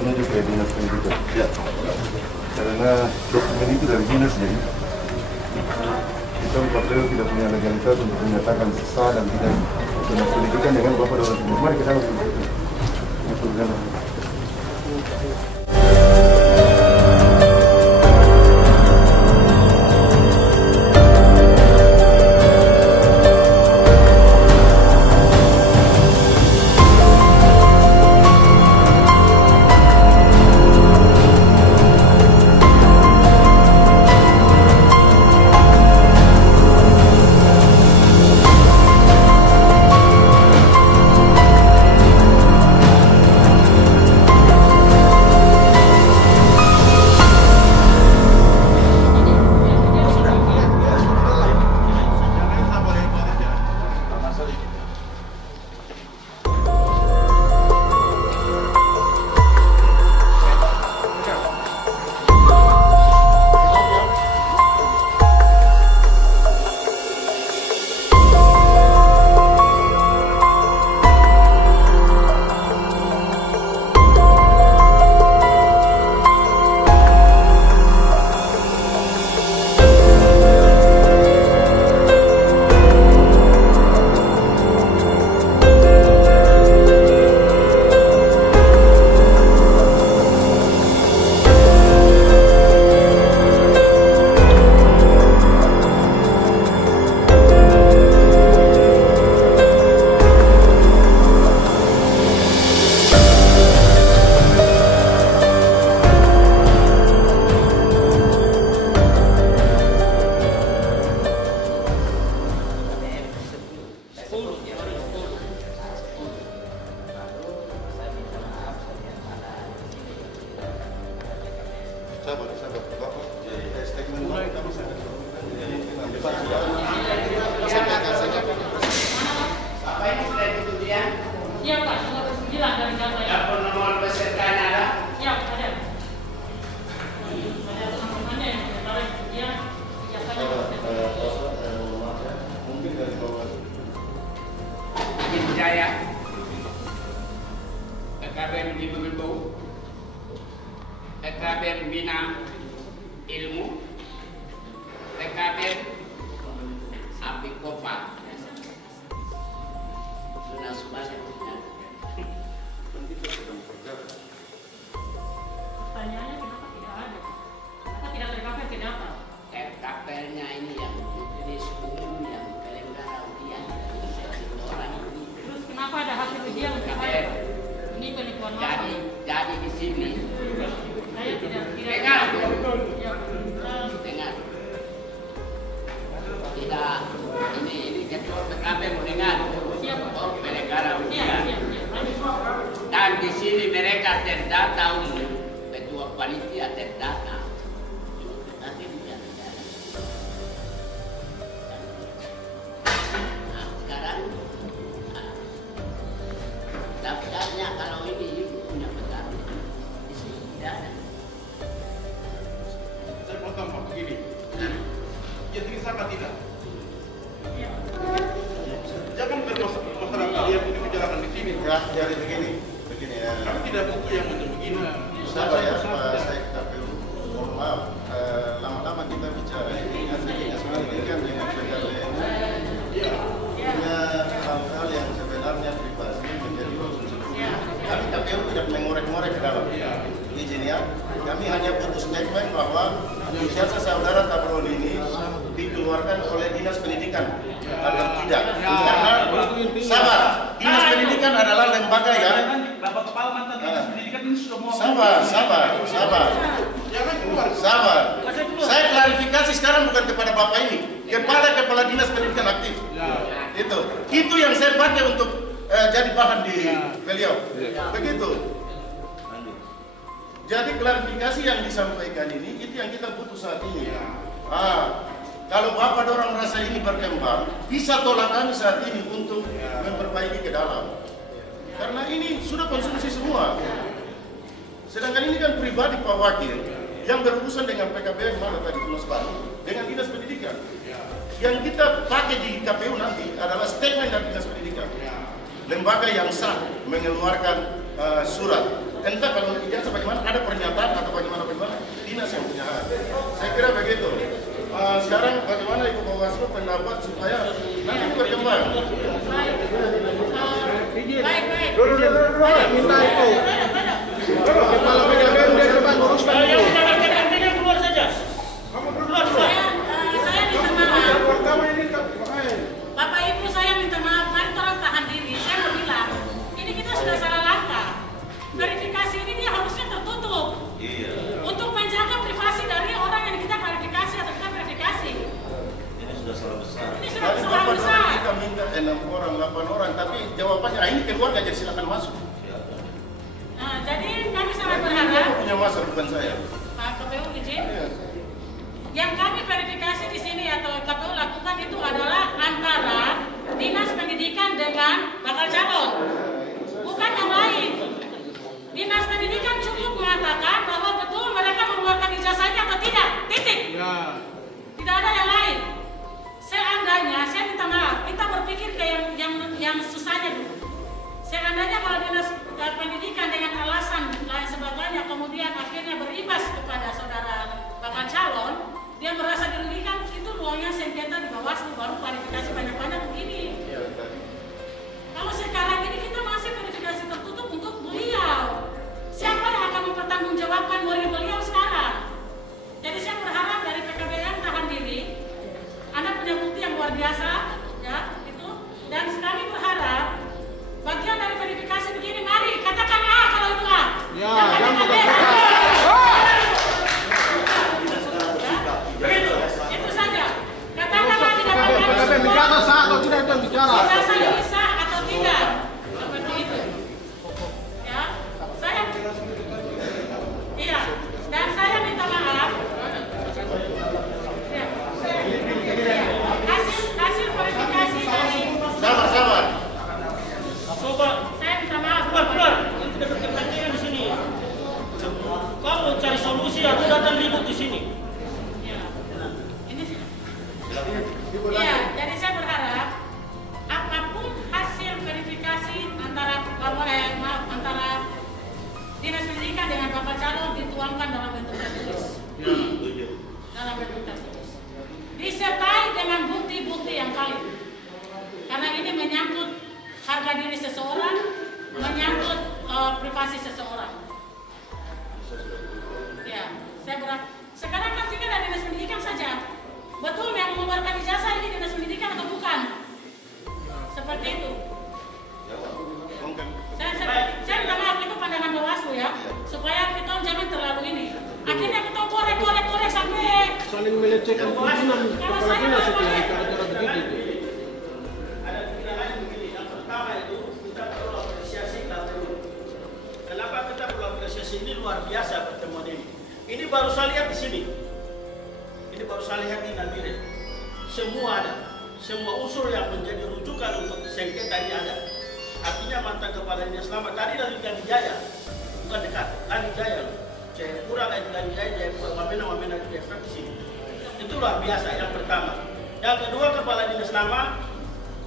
Menuju ke dinas pendidikan. Ya. Karena dokumen itu dari dinas, jadi kita KPU tidak punya legalitas untuk menyatakan sah dan tidak dinas pendidikan dengan Bapak Dalam Timur. Mari kita lakukan itu. EKBN di Begelbau, EKBN Bina Ilmu, EKBN Apikopa. Sudah sebanyak. Pertanyaannya kenapa tidak ada? Kenapa tidak tercover, kenapa? EKBN-nya ini yang jenis umum yang penyelenggara ujian orang ini. Terus kenapa ada hasil ujian yang ada? Ini penipuan apa? Jadi di sini. Saya tidak Dengar. Ya, Dengar. Tidak. Ini ketua PKB mau dengar. Siapa? Oh, penyelenggara ujian. Siap. Dan di sini mereka terdata umum. Ketua panitia terdata. Nah, sekarang daftarnya kalau ini ibu punya petani di sini tidak ada. Saya mau tambah begini. Ya siapa tidak? Jangan bermasalah kalian untuk bicarakan di sini. Ya, jadi begini ya. Kami tidak butuh yang macam begini. dikeluarkan oleh Dinas Pendidikan atau tidak? Karena sabar, Dinas Pendidikan adalah lembaga yang Bapak Kepala mantan Dinas Pendidikan ini sudah mau sabar. Saya klarifikasi sekarang bukan kepada Bapak ini, kepala Dinas Pendidikan aktif. Itu yang saya pakai untuk jadi bahan di beliau. Begitu. Jadi klarifikasi yang disampaikan ini itu yang kita butuh saat ini. Kalau Bapak orang merasa ini berkembang, bisa tolak kami saat ini untuk memperbaiki ke dalam. Karena ini sudah konsumsi semua. Sedangkan ini kan pribadi Pak Wakil yang berurusan dengan PKBM mana tadi Mas Baru dengan Dinas Pendidikan. Yang kita pakai di KPU nanti adalah statement dari Dinas Pendidikan. Lembaga yang sah mengeluarkan surat. Entah kalau ijazah bagaimana, ada pernyataan atau bagaimana Dinas yang punya hak. Saya kira begitu. Sekarang bagaimana Ibu Bawaslu pendapat supaya nanti berkembang? Baik. Minta itu. Kepala PKBM dia depan uruskan dulu. yang keluar saja. Saya minta maaf. Bapak Ibu saya minta maaf, mari tolong tahan diri. Saya mau bilang, ini kita sudah salah langkah. Verifikasi ini dia harusnya tertutup. Untuk menjaga privasi dari orang yang kita klarifikasi atau kita verifikasi. Ini sudah salah besar. Ini sudah kesalahan besar. Kita minta 6 orang, 8 orang, tapi jawabannya ini keluar jadi silakan masuk. Nah, jadi kami sangat berharap. Punya masa bukan saya. Pak KPU izin. Yang kami verifikasi di sini atau KPU lakukan itu adalah antara Dinas Pendidikan dengan bakal calon, bukan yang lain. Dinas Pendidikan cukup mengatakan bahwa betul mereka mengeluarkan ijazahnya atau tidak, titik. Tidak ada yang lain. Seandainya, saya minta maaf, kita berpikir ke yang susahnya dulu. Seandainya kalau Dinas Pendidikan dengan alasan lain sebagainya kemudian akhirnya berimbas kepada saudara bakal calon, dia merasa dirugikan, itu ruangnya sengketa di Bawaslu, baru klarifikasi banyak-banyak begini. Kalau sekarang ini kita masih verifikasi tertutup untuk beliau. Siapa yang akan mempertanggungjawabkan murid beliau sekarang? Jadi saya berharap dari PKBM tahan diri. Anda punya bukti yang luar biasa, ya itu. Dan kami berharap bagian dari verifikasi begini, mari katakan A kalau itu A. Jangan katakan B. Itu saja. Katakanlah tidak apa-apa. Bicara sah atau tidak itu bicara. Ijazah ini sah atau tidak? Seperti itu. Ya, saya. Iya. Dan saya minta maaf. Ya. Hasil verifikasi dari. Sabar. Coba Saya minta maaf. keluar. Tidak berkepentingan di sini. Kamu cari solusi atau datang ribut di sini. Iya, jadi saya berharap apapun hasil verifikasi antara Dinas Pendidikan dengan Bapak calon dituangkan dalam bentuk tertulis. Dalam bentuk tertulis. Disertai dengan bukti-bukti yang valid. Karena ini menyangkut harga diri seseorang, menyangkut privasi seseorang. Ya, saya berharap. Sekarang kan tinggal dari Dinas Pendidikan saja. Betul yang mengeluarkan ijazah ini Dinas Pendidikan atau bukan? Seperti itu. Saya minta maaf, itu pandangan Bawaslu ya, supaya kita jangan terlalu ini. Akhirnya kita korek sampai Saling melecehkan pimpinan kepala dinas itu cara-cara begitu. Ada pikiran lain begini. Yang pertama itu kita perlu apresiasi KPU. Kenapa kita perlu apresiasi ini luar biasa pertemuan ini? Ini baru saya lihat di sini. Ini baru saya lihat di Nabire. Semua ada. Semua unsur yang menjadi rujukan untuk sengketa ini ada. Artinya mantan kepala dinas lama tadi dari Gani Jaya, bukan dekat, Gani Jaya, Jayapura, Gani Jaya, Jayapura, Wamena di sini. Itu luar biasa yang pertama. Yang kedua, kepala dinas lama,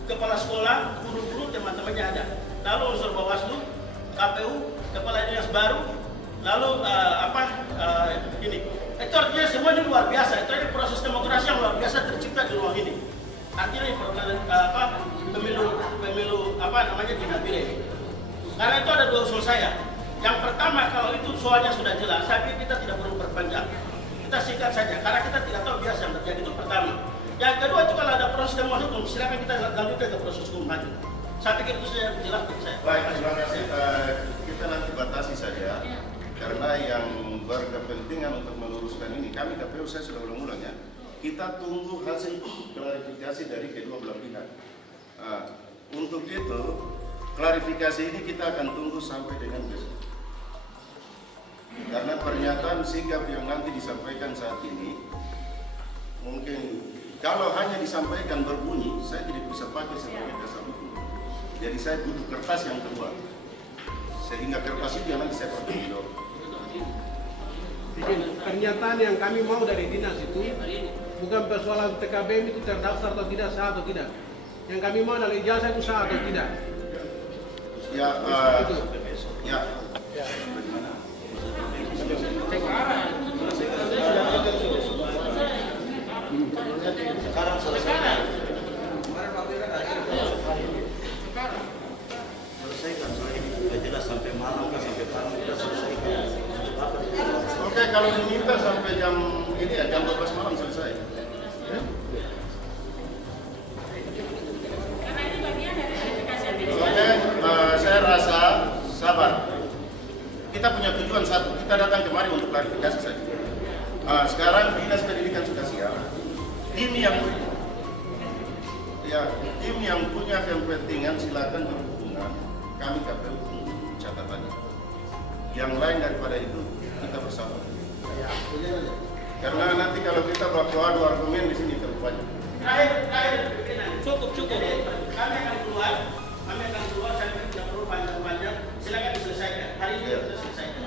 kepala sekolah, guru-guru, teman-temannya ada. Lalu unsur Bawaslu, KPU, kepala dinas baru, lalu ini. Itu artinya semua ini luar biasa. Itu proses demokrasi yang luar biasa tercipta di ruang ini. Artinya pemilu di Nabire ini. Karena itu ada dua usul saya. Yang pertama, kalau itu soalnya sudah jelas, saya pikir kita tidak perlu berpanjang. Kita singkat saja, karena kita tidak tahu biasa yang terjadi. Itu pertama. Yang kedua itu kalau ada proses temuan hukum, silakan kita lanjutkan ke proses hukum lagi. Saya pikir itu saya jelas untuk saya. Baik, terima kasih. Kita nanti batasi saja. Karena yang berkepentingan untuk meluruskan ini, kami KPU saya sudah ulang-ulang ya. Kita tunggu hasil klarifikasi dari kedua belah pihak. Untuk itu, klarifikasi ini kita akan tunggu sampai dengan besok. Karena pernyataan sikap yang nanti disampaikan saat ini, mungkin kalau hanya disampaikan berbunyi, saya tidak bisa pakai sebagai dasar hukum. Jadi saya butuh kertas yang kedua, sehingga kertas itu nanti saya pertanggungjawabkan. Pernyataan yang kami mau dari dinas itu bukan persoalan PKBM itu terdaftar atau tidak, sah atau tidak. Yang kami mau adalah ijazah itu sah atau tidak. Ya, ya. Sekarang selesai. Selesaikan, soalnya ini sudah jelas sampai malam, sampai pagi kita selesaikan. Oke, kalau diminta sampai jam ini ya, jam 12 malam selesai. Ya. Karena ini bagian dari verifikasi administrasi. Oke, saya rasa sabar. Kita punya tujuan satu, kita datang kemari untuk klarifikasi saja. Sekarang Dinas Pendidikan sudah siap. Tim yang punya kepentingan silakan berhubungan. Kami KPU catatannya. Yang lain daripada itu kita bersama. Karena nanti kalau kita bawa dua argumen di sini terlalu banyak. Terakhir, cukup. Kami akan keluar, saya tidak perlu panjang-panjang. Silakan diselesaikan. Hari ini kita selesaikan.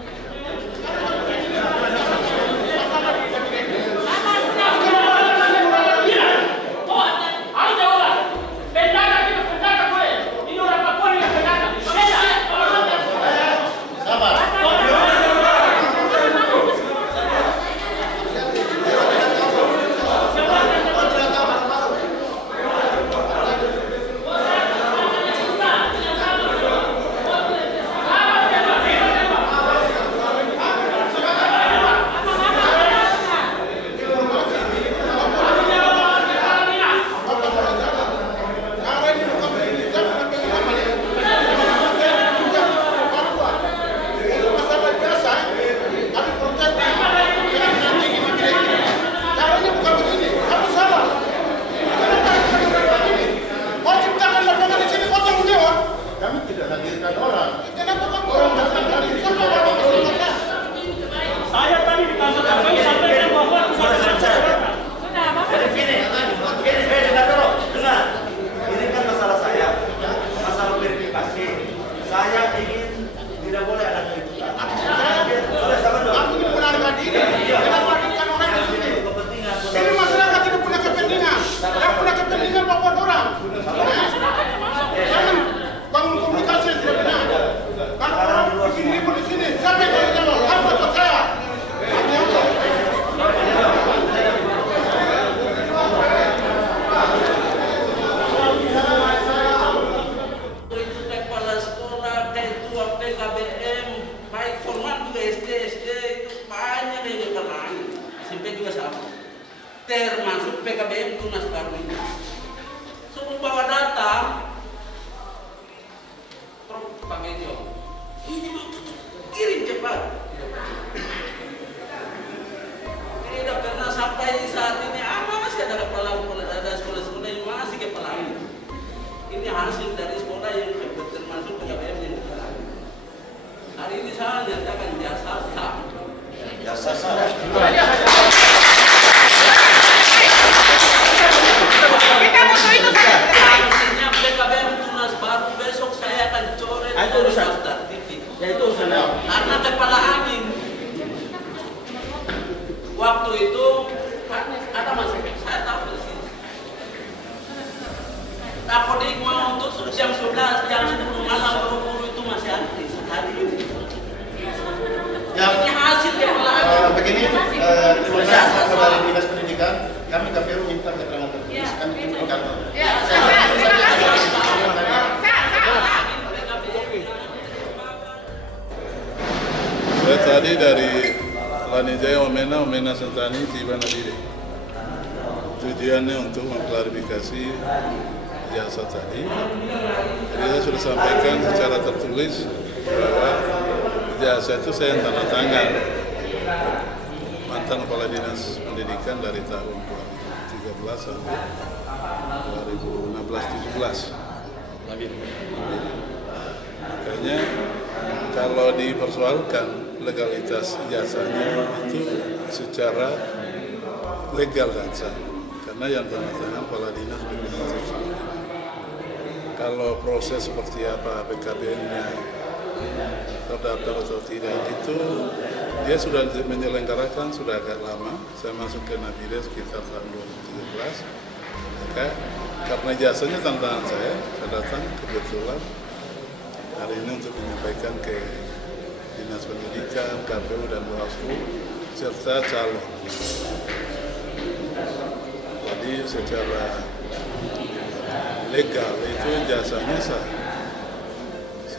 Termasuk PKBM Tunas baru ini. Suruh bawa data. Prof. Pak Mejo, ini mau kirim cepat. Tidak pernah sampai saat ini masih ada sekolah-sekolah yang masih kepala ini. Ini hasil dari sekolah yang termasuk PKBM yang kepala. Hari ini saya nyatakan jasa sah. Jasa sah. Artinya PKBM Tunas baru besok saya akan coret daftar titik. Ya itu urusan. Karena kepala angin waktu itu ada masih saya tahu persis. Apodik mau untuk jam 11 jam 10 malam buru-buru itu masih antri hari ini. Ya, ini hasil kepala angin. Begini, terima kasih kepada Dinas Pendidikan. Kami KPU minta keterangan tertulis. Kami di kantor. Saya tadi dari Lanijaya Omena Sentani tiba Nadire. Itu tujuannya untuk mengklarifikasi jasa tadi. Jadi saya sudah sampaikan secara tertulis bahwa jasa itu saya yang tanda tangan mantan Kepala Dinas Pendidikan dari tahun 2013 sampai 2016-17. Makanya kalau dipersoalkan legalitas jasanya itu secara legal dan sah, karena yang tanda tangan Kepala Dinas Pendidikan. Kalau proses seperti apa PKBM-nya terdaftar atau tidak itu dia sudah menyelenggarakan sudah agak lama. Saya masuk ke Nabire sekitar tahun 2013. Maka karena jasanya tanda tangan saya datang kebetulan hari ini untuk menyampaikan ke Dinas Pendidikan, KPU dan Bawaslu serta calon. Jadi secara legal itu jasanya sah.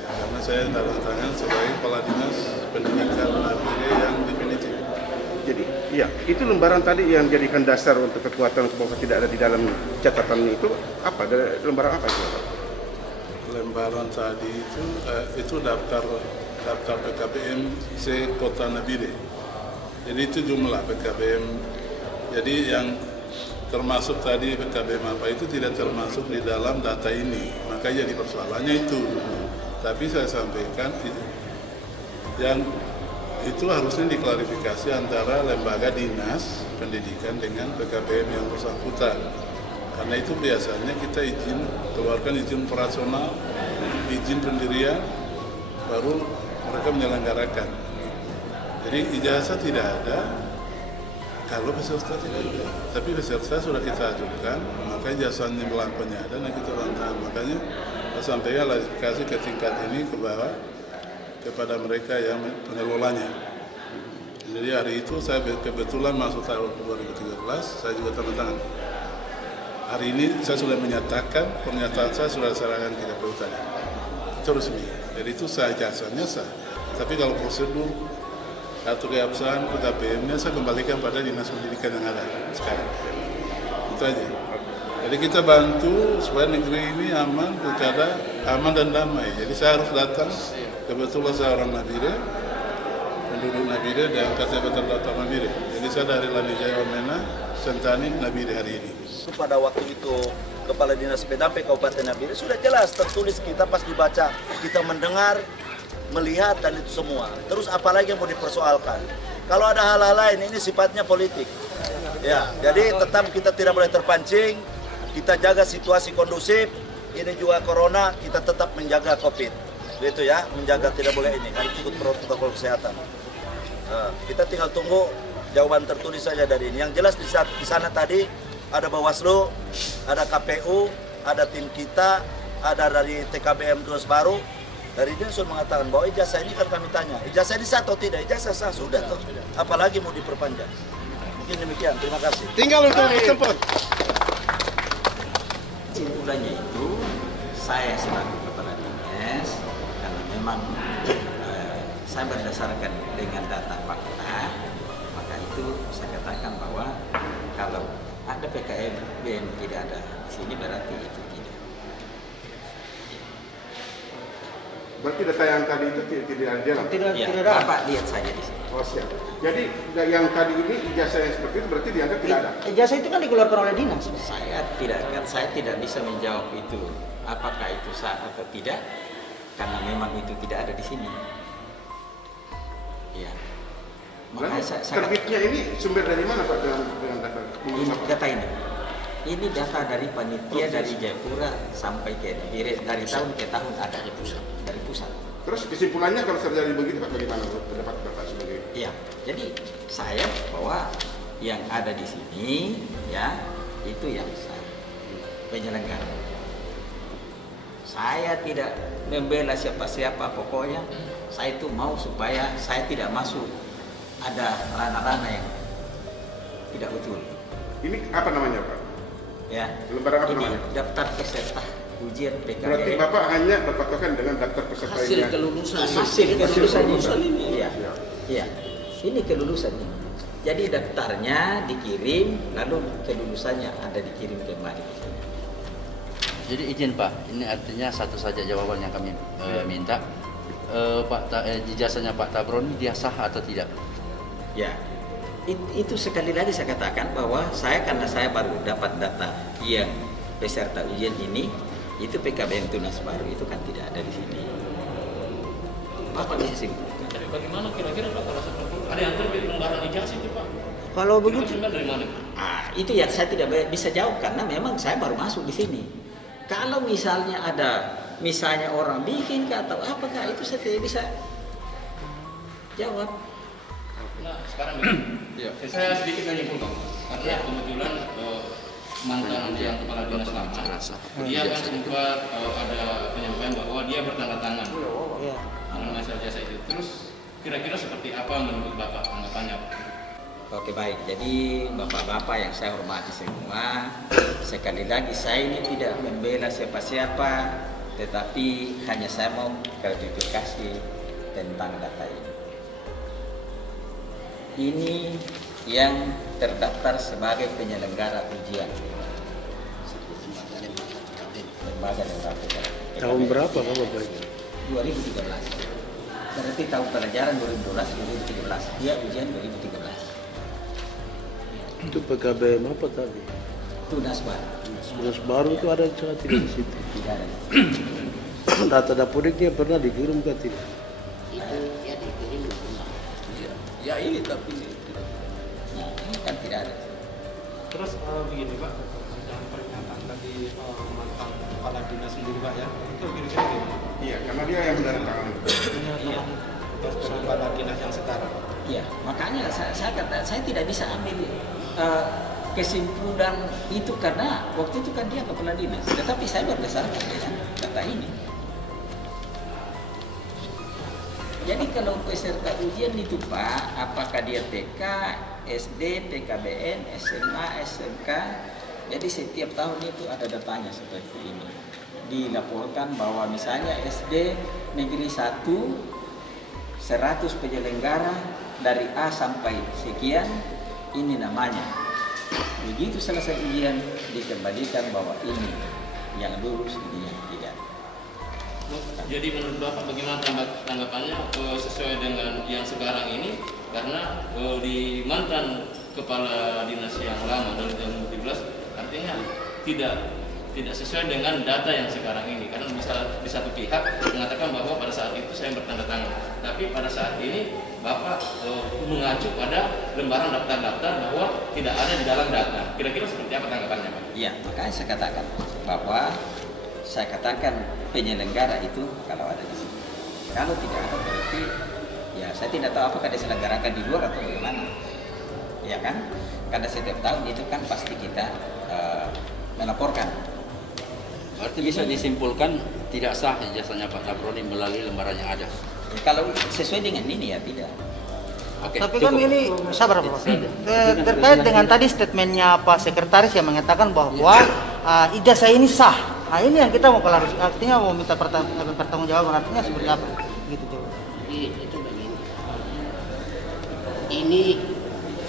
Karena saya tanda tangan sebagai Kepala Dinas Pendidikan Nabire yang definitif. Jadi, iya, itu lembaran tadi yang jadikan dasar untuk kekuatan bahwa tidak ada di dalam catatan itu apa? Lembaran apa itu? Lembaran tadi itu daftar PKBM se-Kota Nabire. Jadi itu jumlah PKBM. Jadi yang termasuk tadi PKBM apa itu tidak termasuk di dalam data ini. Maka jadi persoalannya itu. Tapi saya sampaikan yang itu harusnya diklarifikasi antara lembaga dinas pendidikan dengan PKBM yang bersangkutan. Karena itu biasanya kita keluarkan izin operasional, izin pendirian, baru mereka menyelenggarakan. Jadi ijazah tidak ada kalau peserta tidak ada. Tapi peserta sudah kita ajukan, maka ijazahnya belangkonya ada, dan kita bantah. Makanya saya sampaikan klarifikasi ke tingkat ini ke bawah kepada mereka yang pengelolanya. Jadi hari itu saya kebetulan masuk tahun 2013, saya juga tanda tangan. Hari ini saya sudah menyatakan, pernyataan saya sudah serahkan ke KPU tadi. Itu resmi. Jadi itu sah, jasanya sah. Tapi kalau prosedur atau keabsahan PKBM-nya saya kembalikan pada Dinas Pendidikan yang ada sekarang. Itu aja. Jadi kita bantu supaya negeri ini aman, pilkada aman dan damai. Jadi saya harus datang. Kebetulan saya orang Nabire, penduduk Nabire dan KTP terdaftar Nabire. Jadi saya dari Lanijaya Wamena, Sentani, Nabire hari ini. Pada waktu itu Kepala Dinas PDAP Kabupaten Nabire sudah jelas tertulis, kita pas dibaca, kita mendengar, melihat dan itu semua. Terus apalagi yang mau dipersoalkan? Kalau ada hal-hal lain ini sifatnya politik. Ya, jadi tetap kita tidak boleh terpancing. Kita jaga situasi kondusif. Ini juga corona, kita tetap menjaga COVID. Gitu ya, menjaga tidak boleh ini, harus ikut protokol kesehatan. Kita tinggal tunggu jawaban tertulis saja dari ini. Yang jelas di sana tadi ada Bawaslu, ada KPU, ada tim kita, ada dari TKBM Terus Baru. Dari dia sudah mengatakan bahwa ijazah ini kan kami tanya, ijazah ini sah atau tidak? Ijazah sah, sudah toh. Apalagi mau diperpanjang. Mungkin demikian, terima kasih. Tinggal untuk dijemput. Kesimpulannya itu, saya selaku Kepala Dinas, karena memang saya berdasarkan dengan data fakta, maka itu saya katakan bahwa kalau ada PKBM tidak ada di sini berarti itu tidak. Berarti data yang tadi itu tidak ada jalan? Tidak ada. Bapak lihat saja di sini. Oh siap. Jadi yang tadi ini ijazah yang seperti itu berarti dianggap tidak ada? Ijazah itu kan dikeluarkan oleh dinas. Saya tidak bisa menjawab itu apakah itu sah atau tidak karena memang itu tidak ada di sini. Iya. Makanya terbitnya ini sumber dari mana Pak dengan data? Data ini. Ini data dari panitia dari Jayapura sampai ke Nabire, dari tahun ke tahun ada di pusat, dari pusat. Terus kesimpulannya kalau terjadi begitu Pak, bagaimana pendapat Bapak sebagai? Iya, jadi saya bahwa yang ada di sini ya itu yang saya penyelenggara. Saya tidak membela siapa-siapa, pokoknya saya itu mau supaya saya tidak masuk ada ranah-ranah yang tidak betul. Ini apa namanya Pak? Ya, lembaran apa ini namanya? Daftar peserta ujian PKBM. Berarti Bapak hanya berpatokan dengan daftar peserta Hasil ini. kelulusan. Hasil kelulusan ini. Iya. Iya. Ini kelulusan ini. Jadi daftarnya dikirim, lalu kelulusannya ada dikirim kembali. Jadi izin Pak, ini artinya satu saja jawaban yang kami minta. Ijazahnya Pak Tabroni dia sah atau tidak? Ya, itu sekali lagi saya katakan bahwa karena saya baru dapat data yang peserta ujian ini, itu PKBM Tunas baru itu kan tidak ada di sini. Apa bisa simpulkan? Tapi bagaimana kira-kira Pak kalau seperti itu? Ada yang terbit lembaran ijazah itu Pak? Kalau begitu, dari mana? Itu yang saya tidak bisa jawab karena memang saya baru masuk di sini. Kalau misalnya orang bikin atau apakah itu saya tidak bisa jawab. Nah sekarang ya. Saya sedikit menyimpulkan karena kebetulan mantan yang kepala dinas lama dia kan sempat ada penyampaian bahwa dia bertanda tangan dalam masalah jasa itu. Terus kira-kira seperti apa menurut Bapak tanggapannya Pak? Oke baik, jadi bapak-bapak yang saya hormati semua, sekali lagi saya ini tidak membela siapa-siapa, tetapi hanya saya mau klarifikasi tentang data ini. Ini yang terdaftar sebagai penyelenggara ujian. Lembaga tahun berapa Bapak? 2013. Berarti tahun pelajaran 2012-2013. Dia ujian 2013. Itu PKBM apa tadi? Tunas baru. Tunas baru itu ada tidak di situ? Tidak ada. Data dapurnya pernah dikirim ke tidak? Itu ya dikirim. Ya ini tapi nah, ini kan tidak ada. Terus begini Pak, yang pernyataan tadi mantan kepala dinas sendiri Pak ya, itu kira-kira gimana? Iya, karena dia yang menandatangani. Iya. Kepala dinas yang sekarang. Iya, makanya saya tidak bisa ambil kesimpulan itu karena waktu itu kan dia kepala dinas, tetapi saya berdasarkan dengan data ini. Jadi kalau peserta ujian itu Pak, apakah dia TK, SD, PKBN, SMA, SMK, jadi setiap tahun itu ada datanya seperti ini. Dilaporkan bahwa misalnya SD Negeri 1, 100 penyelenggara dari A sampai sekian, ini namanya. Begitu selesai ujian, dikembalikan bahwa ini yang lulus, ini yang tidak. Jadi menurut Bapak bagaimana tanggapannya sesuai dengan yang sekarang ini? Karena di mantan kepala dinas yang lama dari 2017 artinya tidak sesuai dengan data yang sekarang ini. Karena bisa di satu pihak mengatakan bahwa pada saat itu saya bertanda tangan, tapi pada saat ini Bapak mengacu pada lembaran daftar-daftar bahwa tidak ada di dalam data. Kira-kira seperti apa tanggapannya Pak? Iya, makanya saya katakan bahwa penyelenggara itu kalau ada di sini. Kalau tidak ada berarti ya saya tidak tahu apakah diselenggarakan di luar atau bagaimana. Ya kan? Karena setiap tahun itu kan pasti kita melaporkan. Berarti bisa disimpulkan tidak sah ijazahnya Pak Tabroni melalui lembaran yang ada. Ya, kalau sesuai dengan ini ya tidak. Oke, tapi kan ini sabar Pak. Terkait dengan tadi statementnya Pak Sekretaris yang mengatakan bahwa ijazah ini sah. Nah ini yang kita mau klarifikasi, artinya mau minta pertanggungjawaban, artinya seperti apa? Gitu tuh. Itu begini. Ini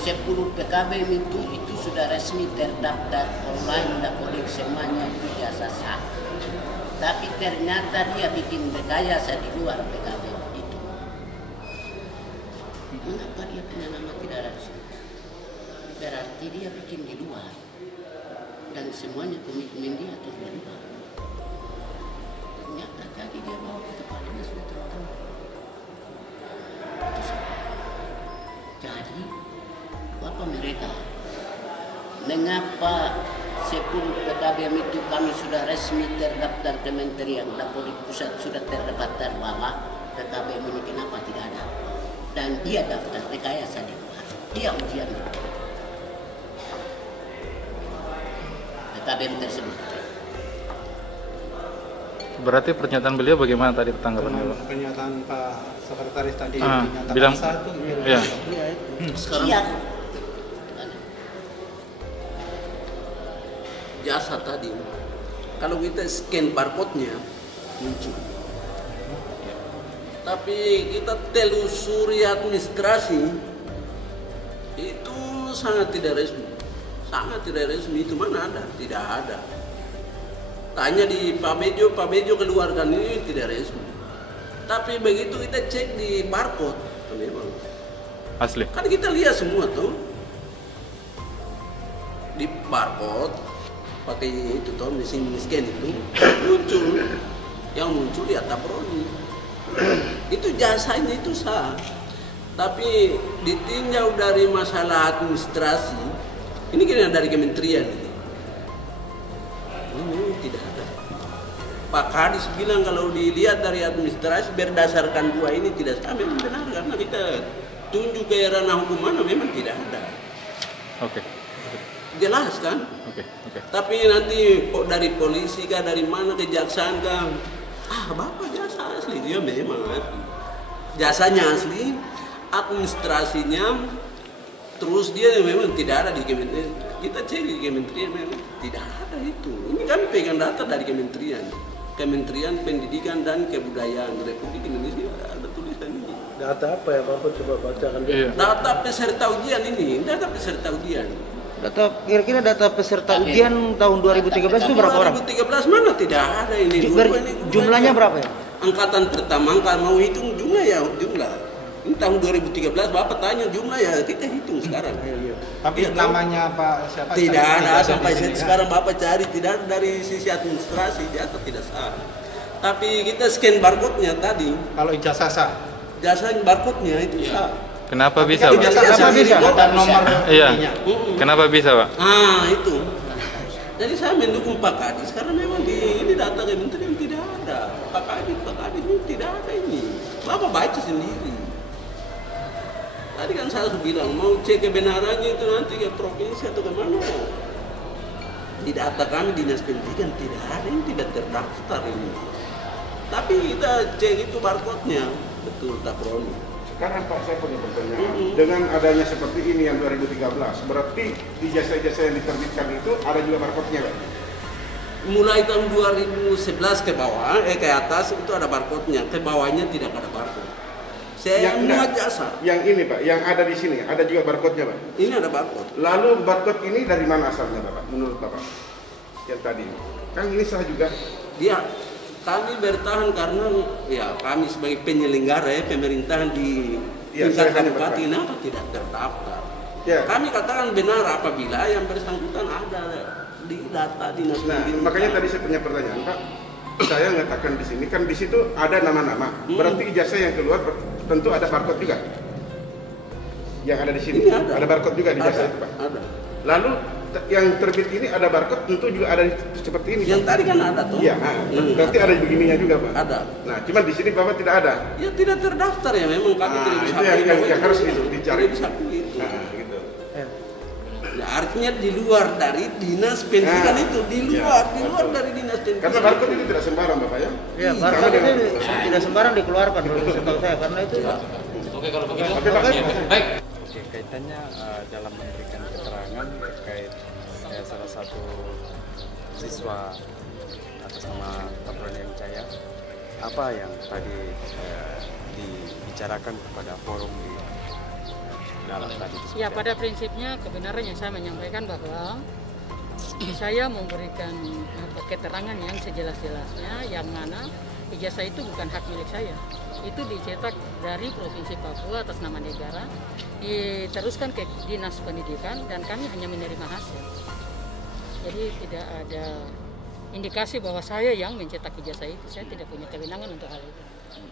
10 PKBM itu sudah resmi terdaftar online, tidak boleh semuanya itu ijazah sah. Tapi ternyata dia bikin rekayasa di luar PKBM itu. Mengapa dia punya nama tidak ada di sini? Berarti dia bikin di luar. Dan semuanya komitmen dia atau di luar. Ternyata tadi dia bawa ke kepalanya sudah tahu. Jadi, apa mereka? Mengapa 10 PKBM itu kami sudah resmi terdaftar Kementerian Dapodik Pusat sudah terdaftar bahwa PKBM ini kenapa tidak ada? Dan dia daftar rekayasa di luar. Dia ujian PKBM tersebut. Berarti pernyataan beliau bagaimana tadi tanggapannya Pak? Pernyataan Pak Sekretaris tadi bilang satu. Iya. Sekarang iya. Jasa tadi, kalau kita scan barcode-nya muncul. Tapi kita telusuri administrasi Itu sangat tidak resmi. Sangat tidak resmi, itu mana ada? Tidak ada. Tanya di Pak Bejo keluarkan ini tidak resmi. Tapi begitu kita cek di barcode, memang asli. Kan kita lihat semua tuh di barcode pakai itu tuh mesin scan itu muncul, yang muncul di Tabroni. Itu jasanya itu sah. Tapi ditinjau dari masalah administrasi, ini kan dari kementerian ini. Ini tidak ada. Pak Kadis bilang kalau dilihat dari administrasi berdasarkan dua ini tidak sama, memang benar karena kita tunjuk ke ranah hukum mana memang tidak ada. Oke. Jelas kan? Oke. Tapi nanti kok dari polisi kah, dari mana, kejaksaan kah? Bapak jasa asli, dia memang asli. Jasanya asli, administrasinya, terus dia memang tidak ada di kementerian. Kita cek di kementerian memang tidak ada itu. Ini kami pegang data dari kementerian. Kementerian Pendidikan dan Kebudayaan Republik Indonesia, ada tulisan ini. Data apa ya Bapak coba bacakan? Data peserta ujian ini, data peserta ujian. Data kira-kira data peserta ujian tahun 2013 itu berapa orang? 2013 mana tidak ada ini. Jumlahnya berapa ya? Angkatan pertama, kalau mau hitung jumlah ya jumlah. Ini tahun 2013 Bapak tanya jumlah ya kita hitung sekarang. Tapi namanya Pak siapa? Tidak ada sampai sekarang Bapak cari, tidak ada dari sisi administrasi data tidak sah. Tapi kita scan barcode-nya tadi. Kalau ijazah sah? Ijazah barcode-nya itu sah. Kenapa bisa, Pak? Kenapa bisa? Nomor iya. Kenapa bisa, Pak? Itu. Jadi saya mendukung Pak Kadis karena memang ini data kementerian tidak ada. Pak Kadis ini tidak ada ini. Bapak baca sendiri. Tadi kan saya bilang mau cek kebenarannya itu nanti ke provinsi atau kemana. Di data kami Dinas Pendidikan tidak ada, yang tidak terdaftar ini. Tapi kita cek itu barcode-nya betul Tabroni. Sekarang Pak, saya punya pertanyaan. Dengan adanya seperti ini yang 2013, berarti ijazah-ijazah yang diterbitkan itu ada juga barcode-nya, Pak? Mulai tahun 2011 ke bawah, ke atas itu ada barcode-nya, ke bawahnya tidak ada barcode. Saya muat jasa. Yang ini Pak, yang ada di sini, ada juga barcode-nya Pak? Ini ada barcode. Lalu barcode ini dari mana asalnya Bapak, menurut Bapak? Yang tadi, kan ini sah juga? Dia, kami bertahan karena ya kami sebagai penyelenggara pemerintahan di tingkat kabupaten kenapa tidak terdaftar. Kami katakan benar apabila yang bersangkutan ada di data dinas pendidikan. Makanya tadi saya punya pertanyaan Pak. Saya mengatakan di sini kan di situ ada nama-nama. Berarti ijazah yang keluar tentu ada barcode juga. Yang ada di sini ada barcode juga di ijazah itu Pak. Ada. Lalu yang terbit ini ada barcode tentu juga ada seperti ini. Yang tadi kan ada tuh. Iya. Berarti ada begininya juga Pak. Ada. Nah, cuman di sini Bapak tidak ada. Ya tidak terdaftar ya memang kami tidak bisa. Itu yang harus itu dicari. Tidak bisa itu. Ya, artinya di luar dari dinas pendidikan itu, di luar dari dinas pendidikan. Karena barcode itu tidak sembarang Bapak ya? Iya, barcode itu tidak sembarang dikeluarkan setahu saya karena itu. Oke kalau begitu. Oke Pak. Baik. Oke, kaitannya dalam memberikan keterangan terkait salah satu siswa atas nama Tabroni Jaya, apa yang tadi dibicarakan kepada forum di dalam tadi? Ya, pada prinsipnya kebenaran yang saya menyampaikan bahwa saya memberikan keterangan yang sejelas-jelasnya, yang mana ijazah itu bukan hak milik saya. Itu dicetak dari Provinsi Papua atas nama negara, diteruskan ke Dinas Pendidikan dan kami hanya menerima hasil. Jadi tidak ada indikasi bahwa saya yang mencetak ijazah itu. Saya tidak punya kewenangan untuk hal itu.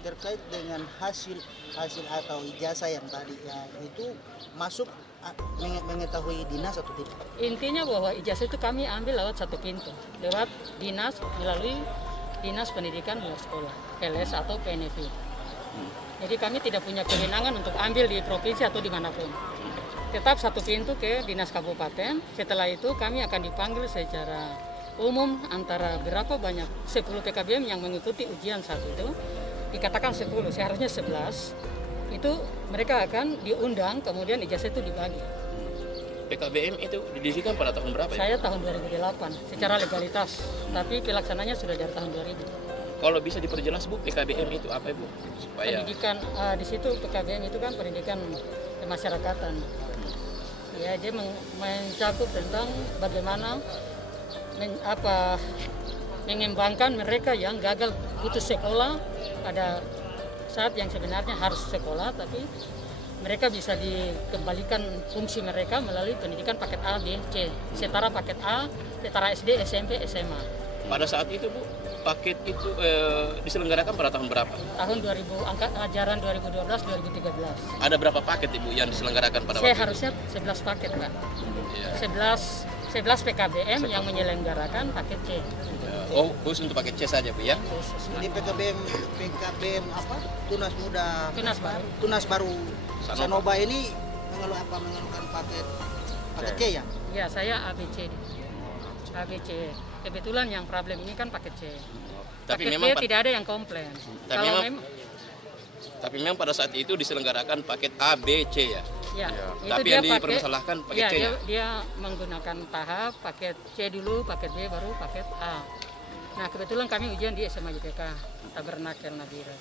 Terkait dengan hasil atau ijazah yang tadi ya, itu masuk mengetahui dinas atau tidak? Intinya bahwa ijazah itu kami ambil lewat satu pintu, lewat dinas melalui Dinas Pendidikan Luar Sekolah, PLS atau PNFI. Jadi kami tidak punya kewenangan untuk ambil di provinsi atau dimanapun. Tetap satu pintu ke Dinas Kabupaten. Setelah itu kami akan dipanggil secara umum antara berapa banyak 10 PKBM yang mengikuti ujian saat itu. Dikatakan 10, seharusnya 11. Itu mereka akan diundang, kemudian ijazah itu dibagi. PKBM itu didirikan pada tahun berapa ya? Saya tahun 2008 secara legalitas, tapi pelaksananya sudah dari tahun 2000. Kalau bisa diperjelas Bu, PKBM itu apa Bu? Supaya pendidikan di situ PKBM itu kan pendidikan kemasyarakatan. Ya, dia mencakup tentang bagaimana mengembangkan mereka yang gagal putus sekolah pada saat yang sebenarnya harus sekolah, tapi mereka bisa dikembalikan fungsi mereka melalui pendidikan paket A, B, C, setara paket A, setara SD, SMP, SMA. Pada saat itu Bu, paket itu diselenggarakan pada tahun berapa? Tahun 2000, ajaran 2012-2013. Ada berapa paket Ibu yang diselenggarakan pada waktu itu? Harusnya 11 paket Pak. 11 PKBM yang menyelenggarakan paket C. Oh, khusus untuk paket C saja Bu ya? Di PKBM apa? Tunas baru Sanoba ini mengeluarkan paket C ya? Ya, saya ABC. ABC. Kebetulan yang problem ini kan paket C. Tapi paket memang C tidak ada yang komplain. Tapi memang pada saat itu diselenggarakan paket A, B, C ya? Ya, itu tapi dia yang dipermasalahkan paket ya, C ya? Dia menggunakan tahap paket C dulu, paket B, baru paket A. Nah, kebetulan kami ujian di SMA YPK, Tabernakel Nabire.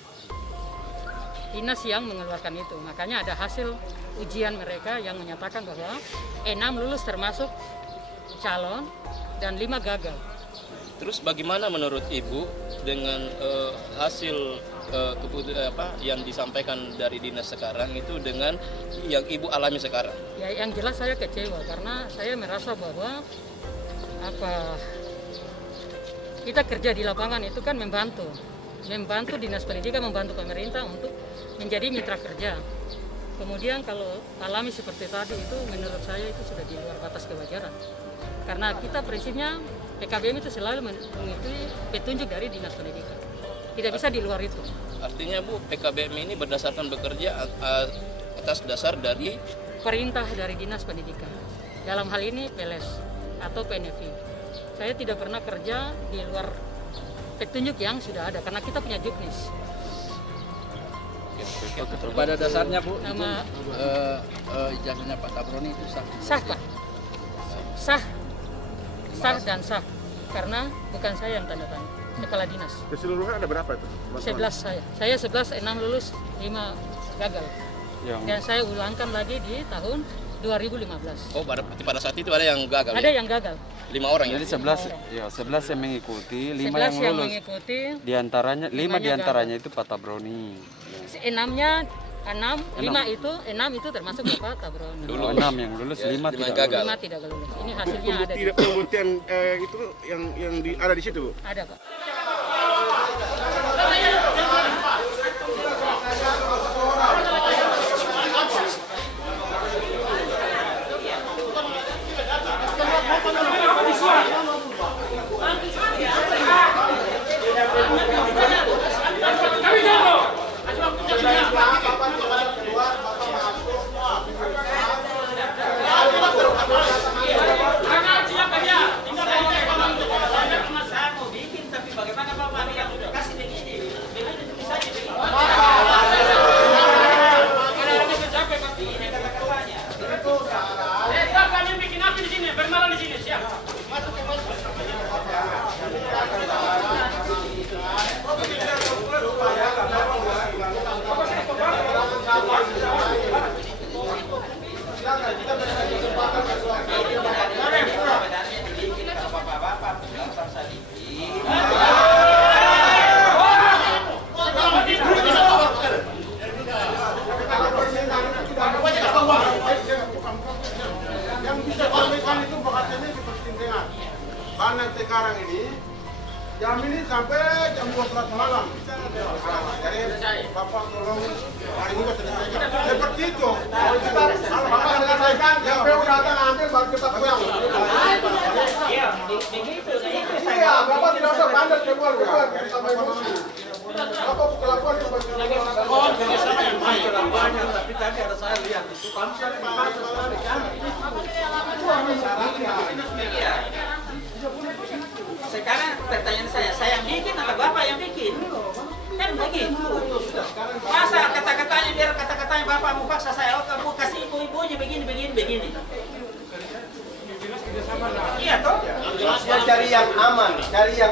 Dinas yang mengeluarkan itu, makanya ada hasil ujian mereka yang menyatakan bahwa 6 lulus termasuk calon dan 5 gagal. Terus bagaimana menurut Ibu dengan hasil yang disampaikan dari dinas sekarang itu dengan yang Ibu alami sekarang? Ya, yang jelas saya kecewa karena saya merasa bahwa kita kerja di lapangan itu kan membantu dinas pendidikan, membantu pemerintah untuk menjadi mitra kerja. Kemudian kalau alami seperti tadi itu menurut saya itu sudah di luar batas kewajaran. Karena kita prinsipnya PKBM itu selalu mengikuti petunjuk dari dinas pendidikan. Tidak bisa di luar itu. Artinya Bu, PKBM ini berdasarkan bekerja atas dasar dari perintah dari dinas pendidikan. Dalam hal ini PLS atau PNV. Saya tidak pernah kerja di luar petunjuk yang sudah ada karena kita punya juknis. Pada dasarnya Bu, nama ijazahnya Pak Tabroni itu sah? Sah Pak, sah dan sah karena bukan saya yang tanda tangan, kepala dinas. Keseluruhan ada berapa itu? 11 saya 11, 6 lulus, 5 gagal. Dan saya ulangkan lagi di tahun 2015. Oh, pada saat itu ada yang gagal? Ada yang gagal. 5 orang ya? Jadi 11 yang mengikuti, 5 yang lulus. Mengikuti. Di antaranya 5 di antaranya itu Pak Tabroni. 6 itu termasuk Bapak Tabroni. Dulu 6 yang lulus, 5 tidak gagal. 5 tidak lulus. Ini hasilnya ada. Pembuktian itu yang ada di situ, Bu? Ada, Pak. Karena sekarang ini jam ini sampai jam 12 malam. Jadi Bapak tolong hari ini selesaikan. Seperti itu. Kalau Bapak selesaikan, yang PU datang ambil baru kita pulang. Iya, begitu. Iya, Bapak tidak usah bandel keluar sampai emosi. Bapak kelakuan seperti itu. Oh, kerjasama yang baik. Tapi tadi ada saya lihat itu kami sekarang pertanyaan saya yang bikin atau Bapak yang bikin? Kan begitu. Masa kata-katanya biar kata-katanya Bapak mau paksa saya, oh kamu kasih ibu-ibunya begini. Iya toh? Dia cari yang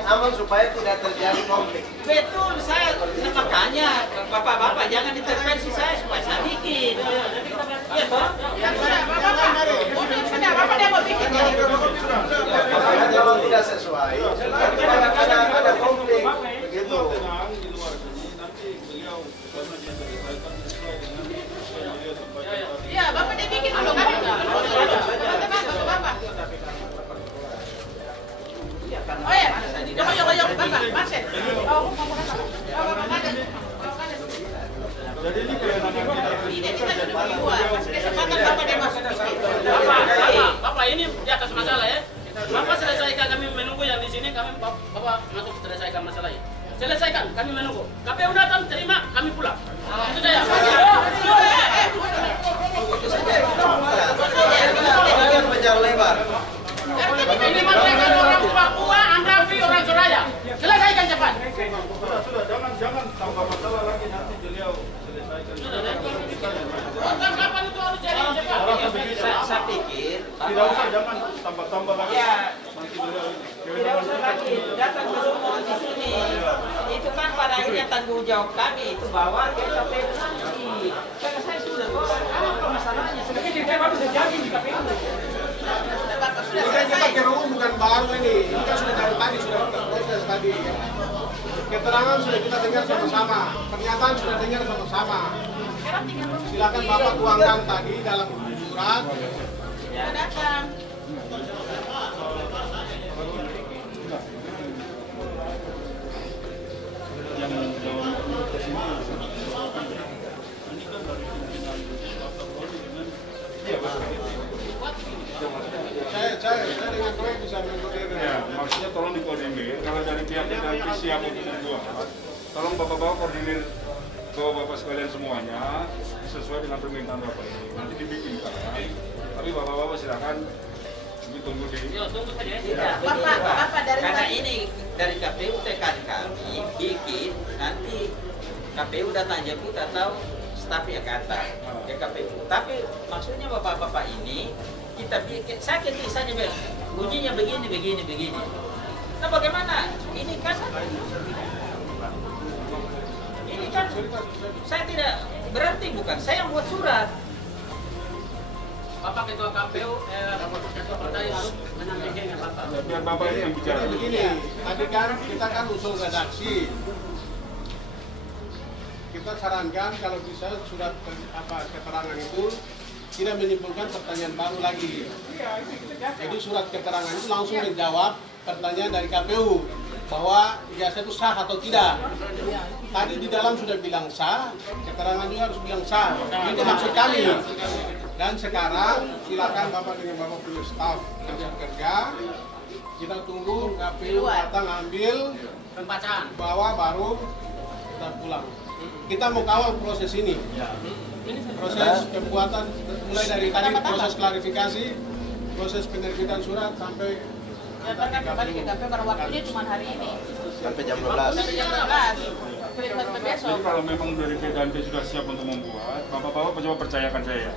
aman supaya tidak terjadi konflik. Betul, makanya bapak-bapak jangan intervensi saya supaya saya bikin. Iya toh? Bapak dia mau bikin. Kalau tidak sesuai, ada konflik begitu. Iya, bapak dia bikin dulu kan? Bapak. Oh ya, yuk, bapak, Marcel. Jadi ini Bapak ini di atas masalah ya. Bapak selesaikan, kami menunggu yang di sini, kami Bapak masuk selesaikan masalah ini. Selesaikan, kami menunggu. KPU datang, terima, kami pulang. Itu saya. Panjang lebar. Ini mereka orang Papua, Anda orang Suraya. Selesaikan cepat. Sudah, jangan tambah masalah lagi, nanti beliau selesaikan. Kapan itu harus jadi cepat? Saya pikir Tidak usah, jangan tambah-tambah lagi. Nanti beliau tidak usah lagi datang dulu di sini. Itu kan pada akhirnya tanggung jawab kami itu bawa ke KPU nanti. Karena saya sudah tahu apa masalahnya. Sebenarnya kita bisa jadi di KPU. Ini pakai rumah bukan baru ini kan sudah dari tadi, sudah kita proses tadi. Keterangan sudah kita dengar sama-sama, pernyataan sudah dengar sama-sama. Silakan Bapak tuangkan tadi dalam surat. Datang. Saya dengan proyek bisa mengkoordinir. Ya, maksudnya tolong dikoordinir. Kalau dari pihak PDAMP siap untuk membuat, tolong bapak-bapak koordinir ke bapak sekalian semuanya sesuai dengan permintaan bapak ini. Nanti dibikinkan. Tapi bapak-bapak silakan tunggu di. Bapak dari karena ini dari KPU tekan kami bikin nanti KPU datang jemput atau staf yang kantor ke KPU. Tapi maksudnya bapak-bapak ini kita bikin, saya saja bilang bunyinya begini. Nah bagaimana? Ini kan saya tidak berarti bukan saya yang buat surat. Bapak Ketua KPU, Ketua Partai harus menyampaikan dengan Bapak. Biar Bapak ini yang bicara. Jadi begini, tadi kan kita usul redaksi. Kita sarankan kalau bisa surat keterangan itu tidak menimbulkan pertanyaan baru lagi. Jadi surat keterangan itu langsung menjawab pertanyaan dari KPU bahwa ijazah itu sah atau tidak. Tadi di dalam sudah bilang sah, keterangan juga harus bilang sah. Itu maksud kami. Dan sekarang silakan Bapak dengan Bapak punya staf yang bekerja. Kita tunggu KPU datang ambil pembacaan, bawa baru kita pulang. Kita mau kawal proses ini. Proses pembuatan mulai dari tadi proses klarifikasi, proses penerbitan surat sampai kembali ke KPU karena waktunya cuma hari ini. Sampai jam 12. Jadi kalau memang dari PDAMP sudah siap untuk membuat, bapak-bapak coba percayakan saya.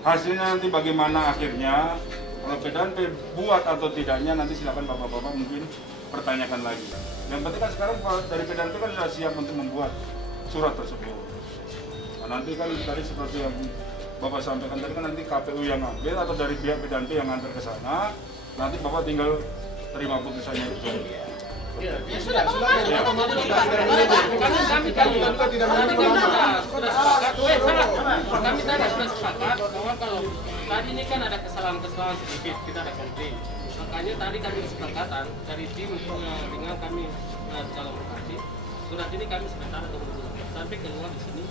Hasilnya nanti bagaimana akhirnya, kalau PDAMP buat atau tidaknya nanti silakan bapak-bapak mungkin pertanyakan lagi. Yang penting kan sekarang dari PDAMP kan sudah siap untuk membuat surat tersebut. Nah, nanti kan tadi seperti yang Bapak sampaikan tadi kan nanti KPU yang ambil atau dari pihak PDAMP yang ngantar ke sana, nanti Bapak tinggal terima putusannya itu. Ya sudah, kami tidak kami tadi sudah sepakat bahwa kalau tadi ini kan ada kesalahan-kesalahan sedikit, kita ada komplain. Makanya tadi kami kesepakatan dari tim dengan kami calon bupati, surat ini kami sebentar tunggu sampai keluar di sini.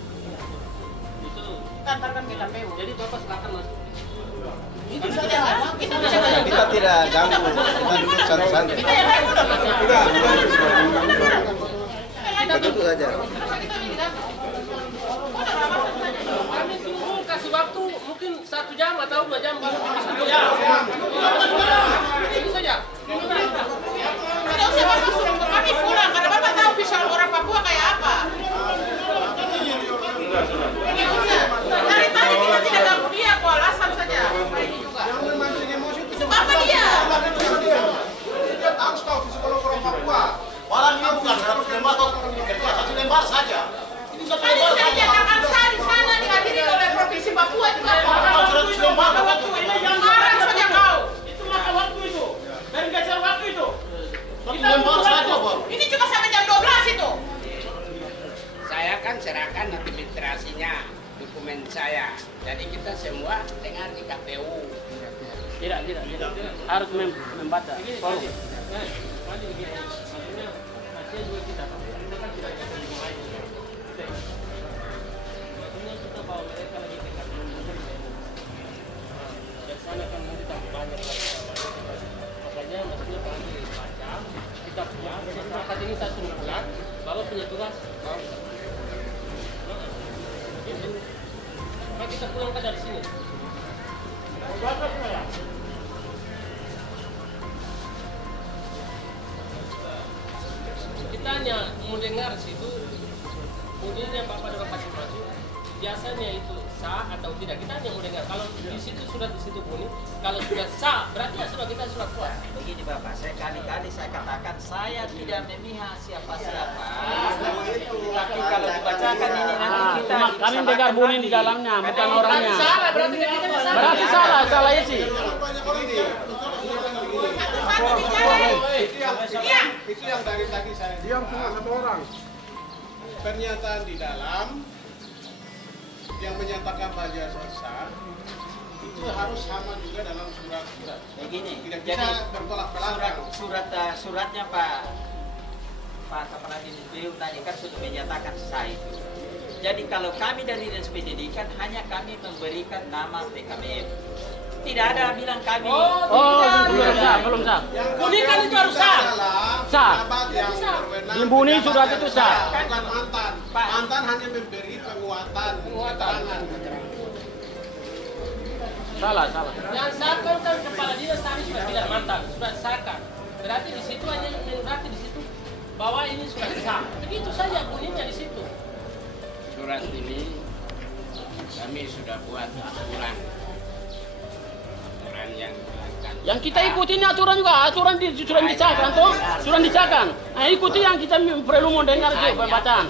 Itu antarkan ke KPU. Jadi Bapak silakan masuk. Itu saja. Kita tidak ganggu, kita duduk santai-santai. Begitu saja. Kami tunggu kasih waktu mungkin 1 jam atau 2 jam baru bisa itu saja. Tidak usah Bapak suruh kami pulang karena Bapak tahu visual orang Papua kayak apa. Dari tadi kita tidak ganggu dia, kok alasan saja. Itu Bapak dia. lempar saja, Pak. Ini cuma sampai jam 12 itu. Saya kan serahkan administrasinya, dokumen saya. Jadi kita semua dengar di KPU. Tidak. Harus membaca. Forum. Makanya maksudnya kalau dibaca, kita punya masyarakat ini saya suruh pulang, baru punya tugas. Maka kita pulangkan dari sini. Kita hanya mendengar situ, bunyinya Bapak dan Bapak masuk, biasanya itu sah atau tidak. Kita hanya mendengar. Kalau di situ sudah di situ bunyi, kalau sudah sah berarti ya sudah kita sudah puas. Begini Bapak, saya kali-kali saya katakan saya tidak memihak siapa-siapa. Tapi kalau dibacakan ini nanti kita kami dengar bunyi di dalamnya, bukan orangnya. Berarti salah ya sih. Itu yang dari tadi saya diam semua satu orang. Pernyataan di dalam yang menyatakan bahwa sah itu harus sama juga dalam surat-surat. Begini, tidak jadi bisa bertolak belakang. Suratnya Pak Kepala Dinas beliau tadi kan sudah menyatakan sah itu. Jadi kalau kami dari Dinas Pendidikan hanya kami memberikan nama PKBM. Tidak ada bilang kami. Belum sah. Bunyi kan itu harus sah. Sah. Di bunyi surat itu sah. Bukan mantan. Mantan hanya memberi penguatan. Salah. Yang sahkan kan kepala dinas tadi sudah bilang mantan, sudah sahkan. Berarti di situ hanya berarti di situ bahwa ini sudah sah. Begitu saja bunyinya di situ. Surat ini kami sudah buat aturan yang kita ikuti ini aturan juga, sudah disahkan toh, sudah disahkan. Nah ikuti yang kita perlu mau dengar itu bacaan.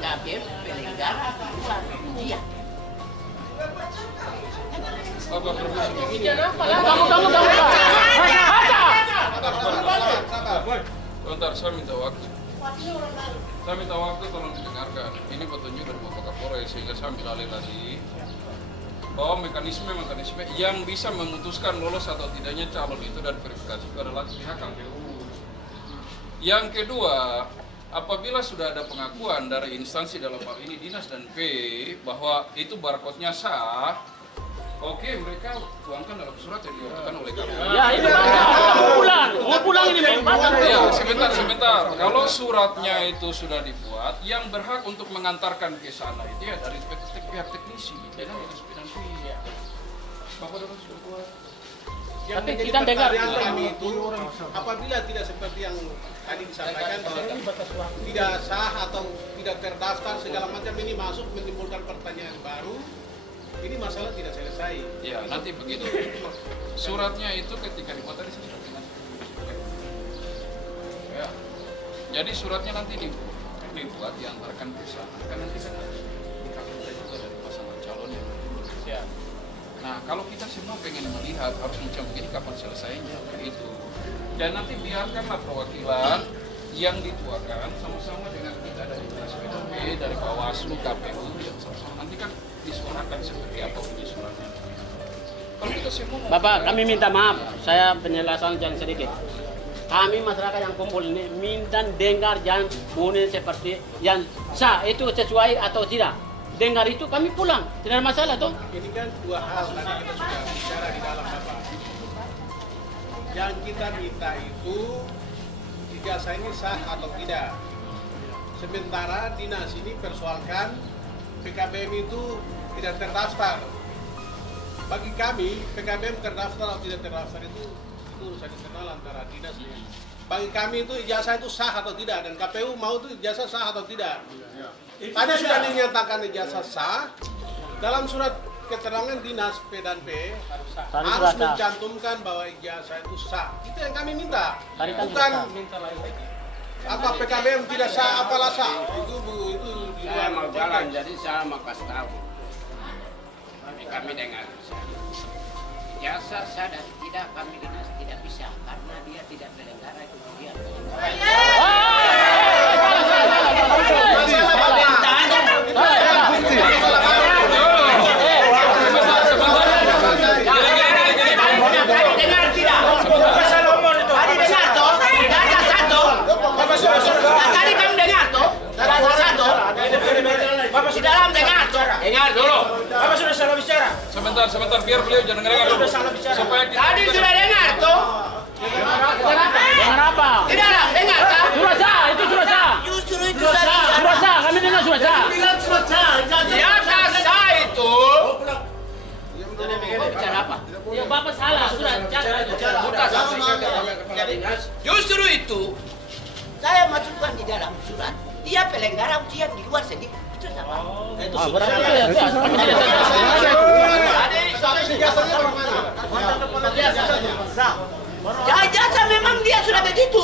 Bentar, saya minta waktu. Saya minta waktu, tolong didengarkan. Ini petunjuk dari Bapak Kapolres sehingga saya ambil alih lagi bahwa mekanisme yang bisa memutuskan lolos atau tidaknya calon itu dan verifikasi itu adalah pihak KPU. Yang kedua, apabila sudah ada pengakuan dari instansi dalam hal ini Dinas dan P bahwa itu barcode-nya sah, oke, mereka tuangkan dalam surat yang diajukan oleh KPU. Ya, ini mau pulang ini ya, sebentar. Kalau suratnya itu sudah dibuat, yang berhak untuk mengantarkan ke sana itu ya dari pihak teknisi, dan Bapak sudah buat. Tapi kita dengar kami itu apabila tidak seperti yang tadi disampaikan bahwa tidak sah atau tidak terdaftar segala macam ini masuk menimbulkan pertanyaan baru. Ini masalah tidak selesai. Ya, nanti begitu. Suratnya itu ketika dibuat tadi saya sudah bilang. Ya. Jadi suratnya nanti dibuat diantarkan ke sana. Kan nanti kan kita juga dari pasangan calon yang ya. Nah, kalau kita semua pengen melihat harus macam begini kapan selesainya begitu. Dan nanti biarkanlah perwakilan yang dituakan sama-sama dengan kita dari SPDP, dari Bawaslu, KPU yang sama-sama nanti kan disuarakan seperti apa bunyi suratnya. Kalau kita semua Bapak, kami minta maaf, saya penjelasan yang sedikit. Kami masyarakat yang kumpul ini minta dengar jangan bunyi seperti yang sah itu sesuai atau tidak. Dengar itu kami pulang, tidak ada masalah toh. Ini kan dua hal tadi kita sudah bicara di dalam Bapak. Yang kita minta itu ijazah ini sah atau tidak. Sementara dinas ini persoalkan PKBM itu tidak terdaftar. Bagi kami, PKBM terdaftar atau tidak terdaftar itu urusan internal antara dinas. Bagi kami itu ijazah itu sah atau tidak, dan KPU mau itu ijazah sah atau tidak. Tadi sudah dinyatakan ijazah sah, dalam surat keterangan dinas P dan P harus mencantumkan bahwa ijazah itu sah. Itu yang kami minta, bukan apa PKBM tidak sah, apalah sah. Itu saya mau jalan, jadi saya mau kasih tahu. Kami dengar. Jasa sah dan tidak kami dinas tidak bisa karena dia tidak penyelenggara itu dia. Tadi kamu dengar toh? Bapak di dalam dengar toh? Dengar dulu. Bapak sudah salah bicara. Sebentar, biar beliau jangan dengar dulu. Tadi sudah dengar toh? Dengar apa? Tidak lah, dengar kan? Sudah sah, itu sudah sah. Justru itu sah. Sudah sah, kami dengar sudah sah. Jasa sah itu. Bicara apa? Ya Bapak salah, sudah. Justru itu saya masukkan di dalam surat. Dia penyelenggara ujian di luar sendiri. Itu salah. Itu jasa memang dia sudah begitu.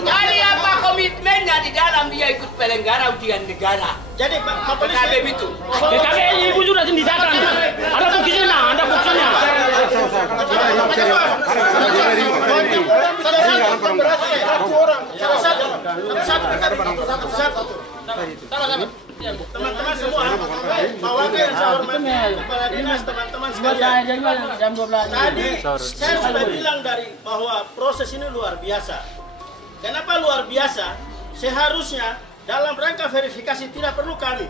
Jadi apa komitmennya di dalam dia ikut penyelenggara ujian negara? Jadi Pak Polisi itu. PKBM ibu sudah disahkan. Ada buktinya, nah, ada buktinya. Teman-teman semua, bawakan yang saya hormati, kepala dinas, teman-teman sekalian. Tadi saya sudah bilang bahwa proses ini luar biasa. Kenapa luar biasa? Seharusnya dalam rangka verifikasi tidak perlu kami.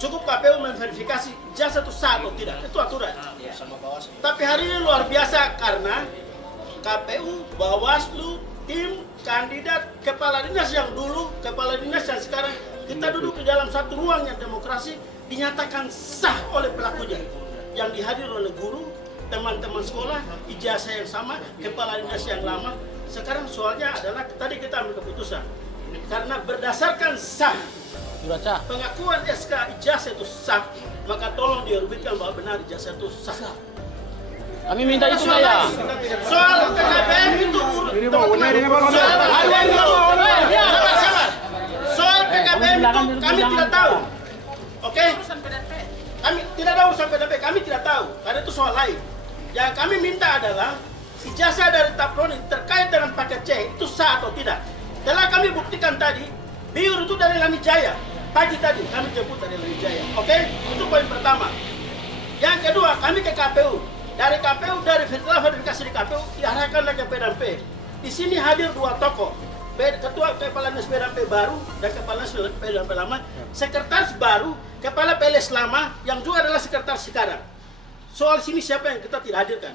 Cukup KPU memverifikasi jasa itu sah atau tidak. Itu aturan. Tapi hari ini luar biasa karena KPU, Bawaslu, tim, kandidat, kepala dinas yang dulu, kepala dinas yang sekarang, kita duduk di dalam satu ruang yang demokrasi dinyatakan sah oleh pelakunya. Yang dihadir oleh guru, teman-teman sekolah, ijazah yang sama, kepala dinas yang lama. Sekarang soalnya adalah tadi kita ambil keputusan. Karena berdasarkan sah, pengakuan SK ijazah itu sah, maka tolong diorbitkan bahwa benar ijazah itu sah. Kami minta itu saya. Soal PKBM itu soal PKBM itu kami tidak tahu. Oke? Kami tidak tahu sampai PDP, kami tidak tahu karena itu soal lain. Yang kami minta adalah ijazah dari Taproni terkait dengan paket C itu sah atau tidak. Telah kami buktikan tadi, biur itu dari Lanijaya. Pagi tadi kami jemput dari Lanijaya. Oke? Itu poin pertama. Yang kedua, kami ke KPU. Dari KPU, setelah verifikasi di KPU, diarahkanlah ke PDP. Di sini hadir dua tokoh. Ketua Kepala Dinas PDP baru dan Kepala Dinas PDP lama. Sekretaris baru, Kepala PLS lama, yang juga adalah sekretaris sekarang. Soal sini siapa yang kita tidak hadirkan?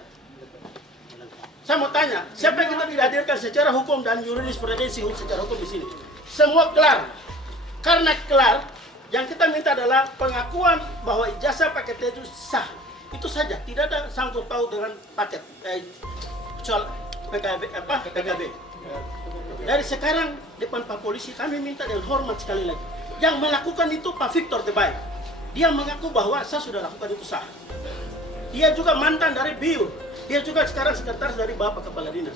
Saya mau tanya, siapa yang kita tidak hadirkan secara hukum dan yuridis pretensi secara hukum di sini? Semua kelar. Karena kelar, yang kita minta adalah pengakuan bahwa ijazah paket itu sah. Itu saja, tidak ada sangkut paut dengan paket soal PKB. Dari sekarang depan Pak Polisi kami minta dengan hormat sekali lagi. Yang melakukan itu Pak Victor Tebai. Dia mengaku bahwa saya sudah lakukan itu sah. Dia juga mantan dari BIUR. Dia juga sekarang sekretaris dari Bapak Kepala Dinas.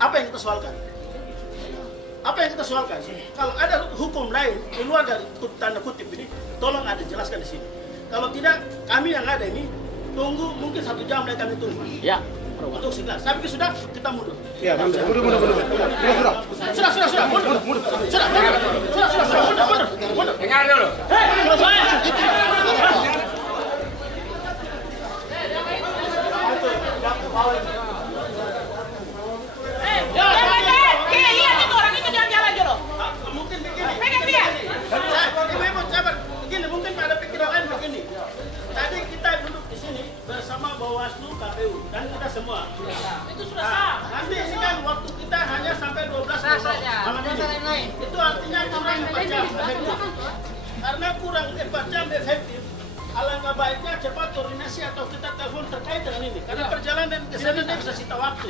Apa yang kita soalkan? Apa yang kita soalkan? Kalau ada hukum lain di luar dari tanda kutip ini, tolong ada jelaskan di sini. Kalau tidak, kami yang ada ini tunggu mungkin 1 jam dan kami tunggu. Ya. Untuk sekilas. Tapi sudah kita mundur. Ya, mundur. Sudah. Mundur. Dengar dulu. Lihat itu orang itu jalan-jalan dulu. Mungkin begini. Pegang dia. Ibu-ibu sabar. Begini, mungkin ada pikiran lain begini. Tadi kita duduk di sini bersama Bawaslu, KPU dan kita semua. Itu sudah sah. Nanti ini kan waktu kita hanya sampai 12 saja. Itu artinya kurang 4 jam efektif. Karena kurang 4 jam efektif, alangkah baiknya cepat koordinasi atau kita telepon terkait dengan ini. Karena perjalanan ke sana dia bisa sita waktu.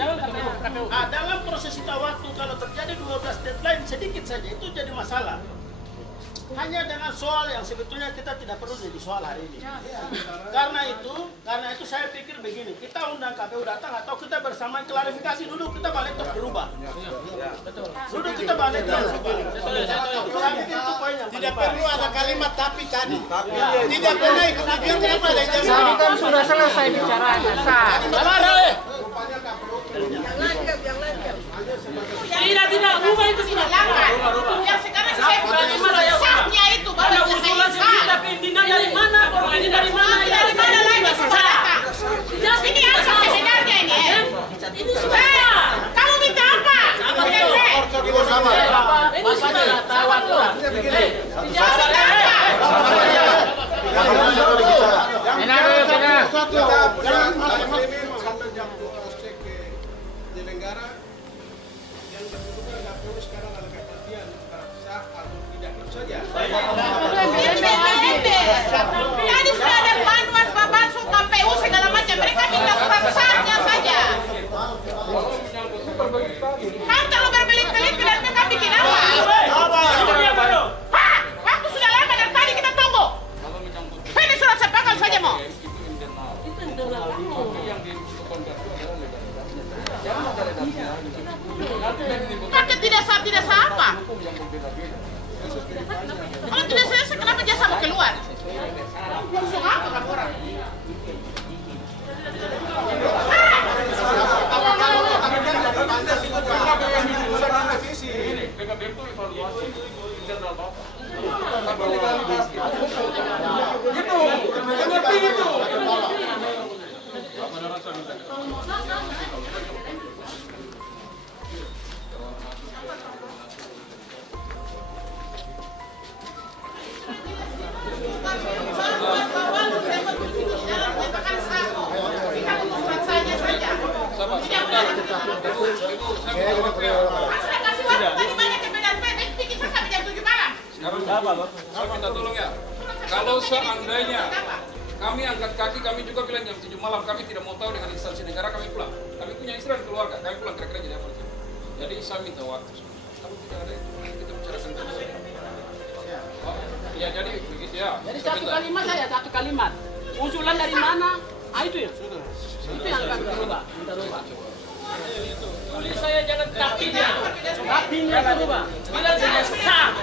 Dalam proses sita waktu kalau terjadi 12 deadline sedikit saja itu jadi masalah. Hanya dengan soal yang sebetulnya kita tidak perlu jadi soal hari ini. Karena itu saya pikir begini, kita undang KPU datang atau kita bersama klarifikasi dulu, kita balik terus berubah. Duduk kita balik terus. Itu poin yang Tidak perlu ada kalimat tapi tadi. Tidak pernah ikut ujian, kenapa ada ijazah? Tadi kan sudah selesai bicaranya. Sah. Tidak, ubah itu sudah langgar. Yang sekarang saya sahnya itu baru usulan sendiri, tapi ini dari mana? Ini dari mana? Dari mana lagi sah? Jadi ini apa sebenarnya ini? Ini sudah sah. Kamu minta apa? Kita sama. Ini sudah tahu aturan. Penyelenggara yang berkedudukan KPU sekarang adalah kepastian sah atau tidak itu saja. Tadi sudah ada panduan Bawaslu KPU segala macam. Mereka minta surat sahnya saja. Kamu terlalu berbelit-belit berarti kamu bikin apa? Waktu sudah lama dari tadi kita tunggu. Ini surat sepakat saja mau. Paket tidak sah apa? Kalau tidak selesai kenapa jasa mau keluar? Langsung apa kamu orang? Saya minta tolong ya. Kalau seandainya kami angkat kaki, kami juga bilang jam 7 malam, kami tidak mau tahu dengan instansi negara, kami pulang. Kami punya istri dan keluarga, kami pulang kira-kira jadi apa sih? Jadi saya minta waktu. Kalau tidak ada itu, kita bicarakan terus. Ya jadi begitu ya. Jadi satu kalimat saja, satu kalimat. Usulan dari mana? Ah itu ya. Itu yang akan berubah. Minta rubah. Tulis saya jangan tapinya. Tapinya berubah. Bilang saja sah.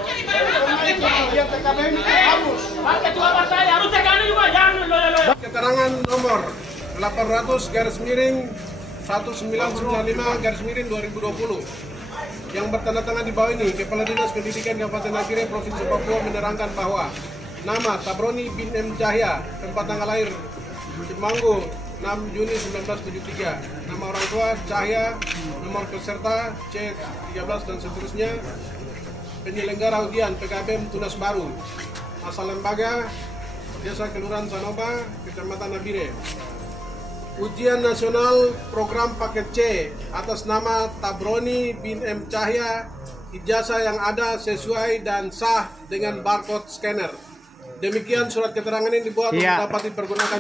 Pakai tua partai harus tekan juga jangan. Keterangan nomor 800/1995/2020 yang bertanda tangan di bawah ini, Kepala Dinas Pendidikan Kabupaten Nabire Provinsi Papua menerangkan bahwa nama Tabroni bin M. Cahya, tempat tanggal lahir Cimanggu 6 Juni 1973, nama orang tua Cahya, nomor peserta C13 dan seterusnya, penyelenggara ujian PKBM Tunas Baru, asal lembaga Desa Kelurahan Sanoba, Kecamatan Nabire. Ujian nasional program paket C atas nama Tabroni bin M. Cahya, ijazah yang ada sesuai dan sah dengan barcode scanner. Demikian surat keterangan ini dibuat untuk dapat dipergunakan.